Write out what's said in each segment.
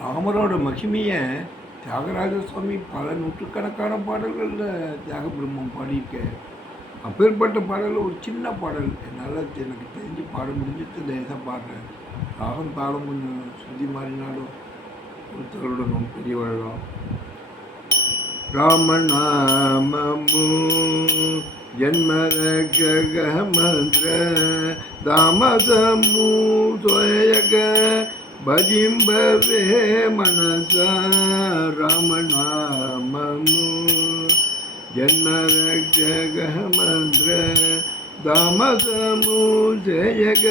ராமரோட மகிமையை தியாகராஜ சுவாமி பல நூற்றுக்கணக்கான பாடல்களில் தியாக பிரம்மம் பாடியிருக்கார் அப்பேற்பட்ட பாடலில் ஒரு சின்ன பாடல். என்னால் எனக்கு தெரிஞ்சு பாட முடிஞ்சது லேசாக பாடுறேன். ராகம் தாளம் கொஞ்சம் சுத்தி மாறினாலும் ஒருத்தருடனும் பெரியவழலாம் ராமநாமமு ஜன்மர மந்திர தாமதமு భజింబవే మనస రమణామము జన్మ రక్షక మంత్ర దామసము జయగ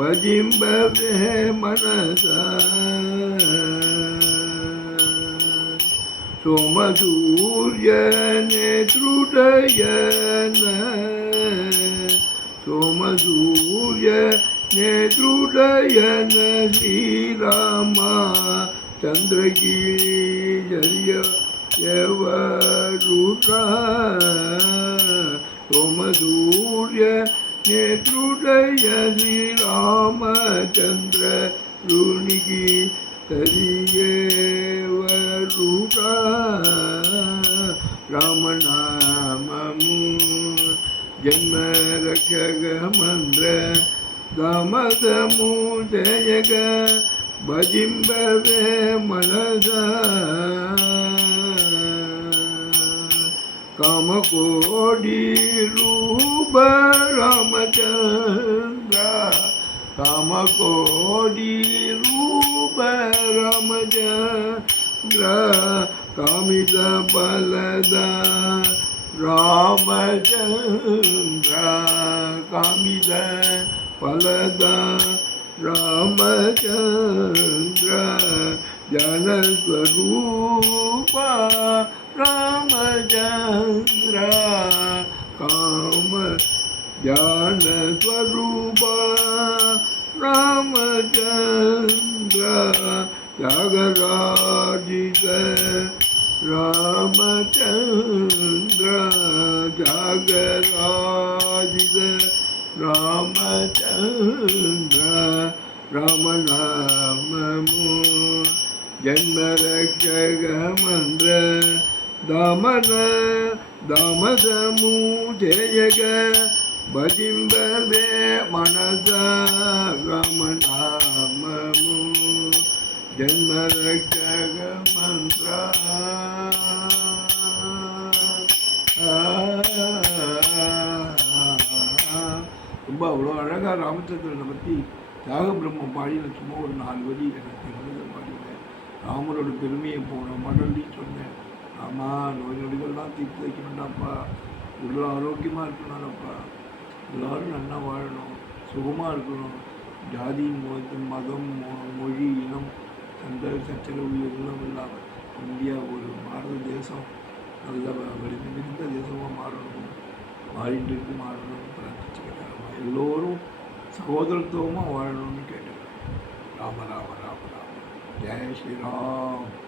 భజింబవే మనస సోమసూర్య నేతృడయన உதயன ஸ்ரீராமா ಚಂದ್ರಗೀಜರ್ಯವರುತ ಸೋಮಸೂರ್ಯ ನೇತೃದಯ ಶ್ರೀರಾಮಚಂದ್ರ ರುಣಿಗಿ ಸರಿಯವರುತ ರಾಮನಾಮಮು ಜನ್ಮ ರಕ್ಷಕ ಮಂತ್ರ தாமதமூ ஜெயக பஜிம்பவே மனத காமகோடி ரூப ராமச்சந்திரா காமகோடி ரூப ராமச்சந்திரா காமித பலதா ராமச்சந்திரா காமித பலதா ராமச்சந்திர ஜனஸ்வரூபா ராமச்சந்திர காம ஜானஸ்வரூபா ராமச்சந்திர ஜாகராஜித ராமச்சந்திர ஜன்மரகமன்ற தமன தமசமூ ஜெயக பஜிம்பவே மனச ரமணாமமு ஜன்மரகமன்ற ரொம்ப அவ்வளோ அழகாக ராமச்சந்திரனை பற்றி தியாக பிரம்ம பாடியில் சும்மா ஒரு நாலு வரி எனக்கு ராமரோட பெருமையை போன மடல்லி சொன்னேன். ஆமாம் நோய் நொடிகள்லாம் தீர்த்து வைக்கணும்டாப்பா. உள்ள ஆரோக்கியமாக இருக்கணும்ப்பா எல்லாரும் நல்லா வாழணும். சுகமாக இருக்கணும். ஜாதி மொ- மதம் மொ- மொழி இனம் சண்டை சச்சரவு எதுவும் இல்லாமல் இந்தியா ஒரு பாரத தேசம். நல்ல வலிமை மிகுந்த தேசமாக மாறணும். மாறிட்டு இருக்கு மாறணும்னு பிரார்த்திச்சுக்கிறேன் எல்லோரும் சகோதரத்துவமாக வாழணும்னு கேட்டுக்கிறேன் ராம ராம ராம. ராம ஜெய ஸ்ரீராம்